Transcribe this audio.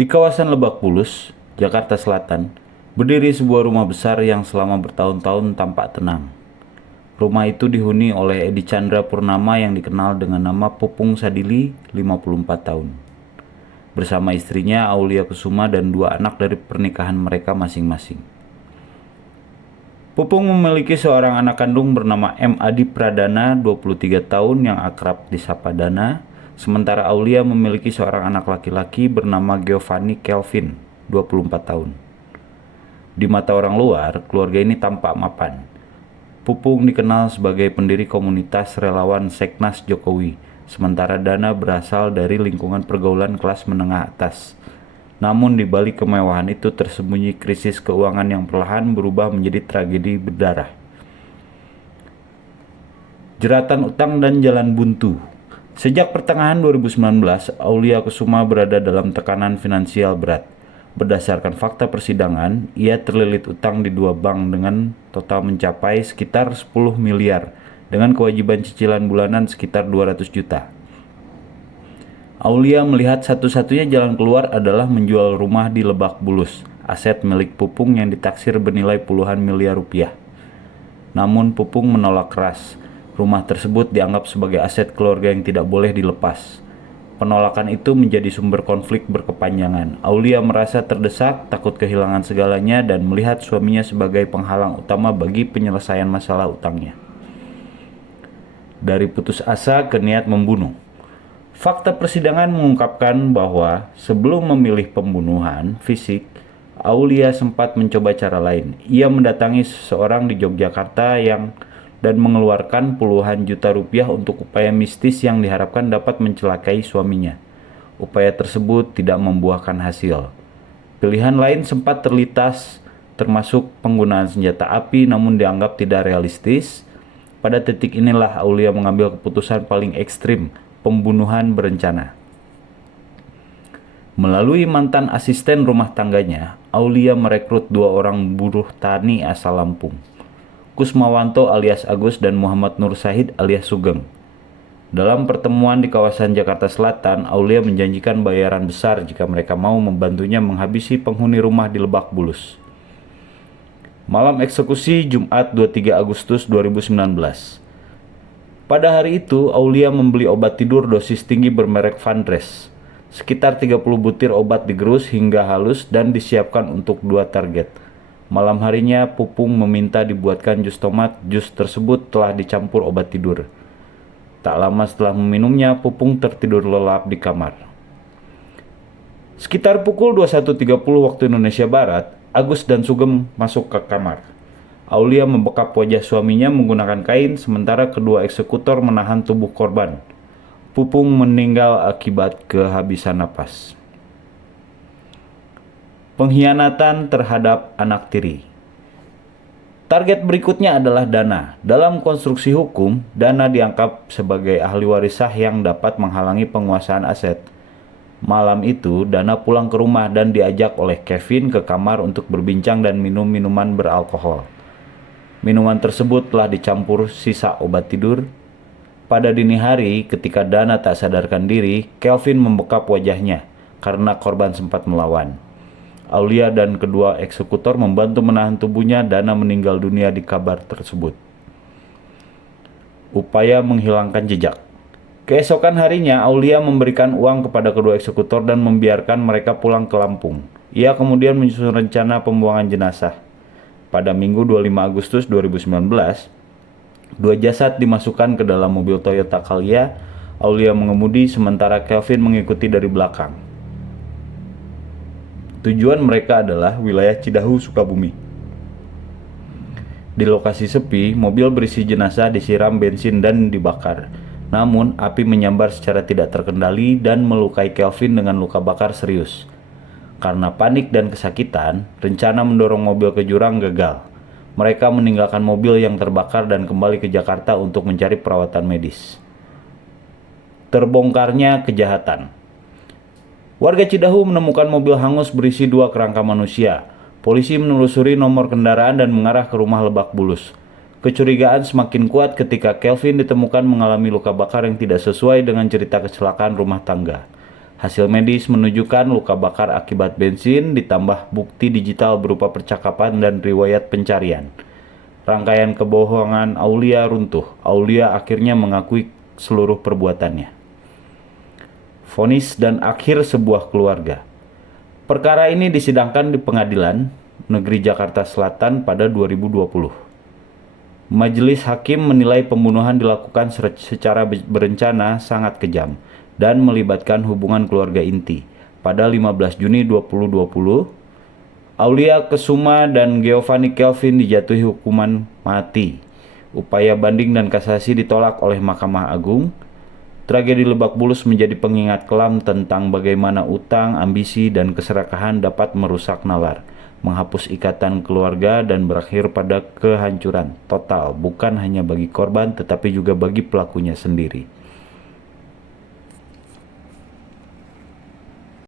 Di kawasan Lebak Bulus, Jakarta Selatan, berdiri sebuah rumah besar yang selama bertahun-tahun tampak tenang. Rumah itu dihuni oleh Edi Chandra Purnama yang dikenal dengan nama Pupung Sadili, 54 tahun. Bersama istrinya Aulia Kusuma dan dua anak dari pernikahan mereka masing-masing. Pupung memiliki seorang anak kandung bernama M. Adi Pradana, 23 tahun yang akrab disapa Dana, sementara Aulia memiliki seorang anak laki-laki bernama Giovanni Kelvin, 24 tahun. Di mata orang luar, keluarga ini tampak mapan. Pupung dikenal sebagai pendiri komunitas relawan Seknas Jokowi, sementara Dana berasal dari lingkungan pergaulan kelas menengah atas. Namun di balik kemewahan itu tersembunyi krisis keuangan yang perlahan berubah menjadi tragedi berdarah. Jeratan utang dan jalan buntu. Sejak pertengahan 2019, Aulia Kusuma berada dalam tekanan finansial berat. Berdasarkan fakta persidangan, ia terlilit utang di dua bank dengan total mencapai sekitar 10 miliar dengan kewajiban cicilan bulanan sekitar 200 juta. Aulia melihat satu-satunya jalan keluar adalah menjual rumah di Lebak Bulus, aset milik Pupung yang ditaksir bernilai puluhan miliar rupiah. Namun Pupung menolak keras. Rumah tersebut dianggap sebagai aset keluarga yang tidak boleh dilepas. Penolakan itu menjadi sumber konflik berkepanjangan. Aulia merasa terdesak, takut kehilangan segalanya, dan melihat suaminya sebagai penghalang utama bagi penyelesaian masalah utangnya. Dari putus asa ke niat membunuh. Fakta persidangan mengungkapkan bahwa sebelum memilih pembunuhan fisik, Aulia sempat mencoba cara lain. Ia mendatangi seseorang di Yogyakarta dan mengeluarkan puluhan juta rupiah untuk upaya mistis yang diharapkan dapat mencelakai suaminya. Upaya tersebut tidak membuahkan hasil. Pilihan lain sempat terlintas, termasuk penggunaan senjata api, namun dianggap tidak realistis. Pada titik inilah Aulia mengambil keputusan paling ekstrim, pembunuhan berencana. Melalui mantan asisten rumah tangganya, Aulia merekrut dua orang buruh tani asal Lampung, Kusmawanto alias Agus dan Muhammad Nur Syahid alias Sugeng. Dalam pertemuan di kawasan Jakarta Selatan, Aulia menjanjikan bayaran besar jika mereka mau membantunya menghabisi penghuni rumah di Lebak Bulus. Malam eksekusi Jumat 23 Agustus 2019. Pada hari itu, Aulia membeli obat tidur dosis tinggi bermerek Vandres. Sekitar 30 butir obat digerus hingga halus dan disiapkan untuk dua target. Malam harinya, Pupung meminta dibuatkan jus tomat. Jus tersebut telah dicampur obat tidur. Tak lama setelah meminumnya, Pupung tertidur lelap di kamar. Sekitar pukul 21.30 waktu Indonesia Barat, Agus dan Sugeng masuk ke kamar. Aulia membekap wajah suaminya menggunakan kain, sementara kedua eksekutor menahan tubuh korban. Pupung meninggal akibat kehabisan napas. Pengkhianatan terhadap anak tiri. Target berikutnya adalah Dana. Dalam konstruksi hukum, Dana dianggap sebagai ahli waris sah yang dapat menghalangi penguasaan aset. Malam itu, Dana pulang ke rumah dan diajak oleh Kevin ke kamar untuk berbincang dan minum minuman beralkohol. Minuman tersebut telah dicampur sisa obat tidur. Pada dini hari, ketika Dana tak sadarkan diri, Kelvin membekap wajahnya karena korban sempat melawan. Aulia dan kedua eksekutor membantu menahan tubuhnya. Dana meninggal dunia di kamar tersebut. Upaya menghilangkan jejak. Keesokan harinya, Aulia memberikan uang kepada kedua eksekutor dan membiarkan mereka pulang ke Lampung. Ia kemudian menyusun rencana pembuangan jenazah. Pada Minggu 25 Agustus 2019, dua jasad dimasukkan ke dalam mobil Toyota Calya. Aulia mengemudi sementara Kelvin mengikuti dari belakang. Tujuan mereka adalah wilayah Cidahu, Sukabumi. Di lokasi sepi, mobil berisi jenazah disiram bensin dan dibakar. Namun, api menyambar secara tidak terkendali dan melukai Kelvin dengan luka bakar serius. Karena panik dan kesakitan, rencana mendorong mobil ke jurang gagal. Mereka meninggalkan mobil yang terbakar dan kembali ke Jakarta untuk mencari perawatan medis. Terbongkarnya kejahatan. Warga Cidahu menemukan mobil hangus berisi dua kerangka manusia. Polisi menelusuri nomor kendaraan dan mengarah ke rumah Lebak Bulus. Kecurigaan semakin kuat ketika Kelvin ditemukan mengalami luka bakar yang tidak sesuai dengan cerita kecelakaan rumah tangga. Hasil medis menunjukkan luka bakar akibat bensin ditambah bukti digital berupa percakapan dan riwayat pencarian. Rangkaian kebohongan Aulia runtuh. Aulia akhirnya mengakui seluruh perbuatannya. Vonis dan akhir sebuah keluarga. Perkara ini disidangkan di Pengadilan Negeri Jakarta Selatan pada 2020. Majelis hakim menilai pembunuhan dilakukan secara berencana sangat kejam dan melibatkan hubungan keluarga inti. Pada 15 Juni 2020, Aulia Kesuma dan Giovanni Kelvin dijatuhi hukuman mati. Upaya banding dan kasasi ditolak oleh Mahkamah Agung. Tragedi Lebak Bulus menjadi pengingat kelam tentang bagaimana utang, ambisi, dan keserakahan dapat merusak nalar, menghapus ikatan keluarga, dan berakhir pada kehancuran total, bukan hanya bagi korban tetapi juga bagi pelakunya sendiri.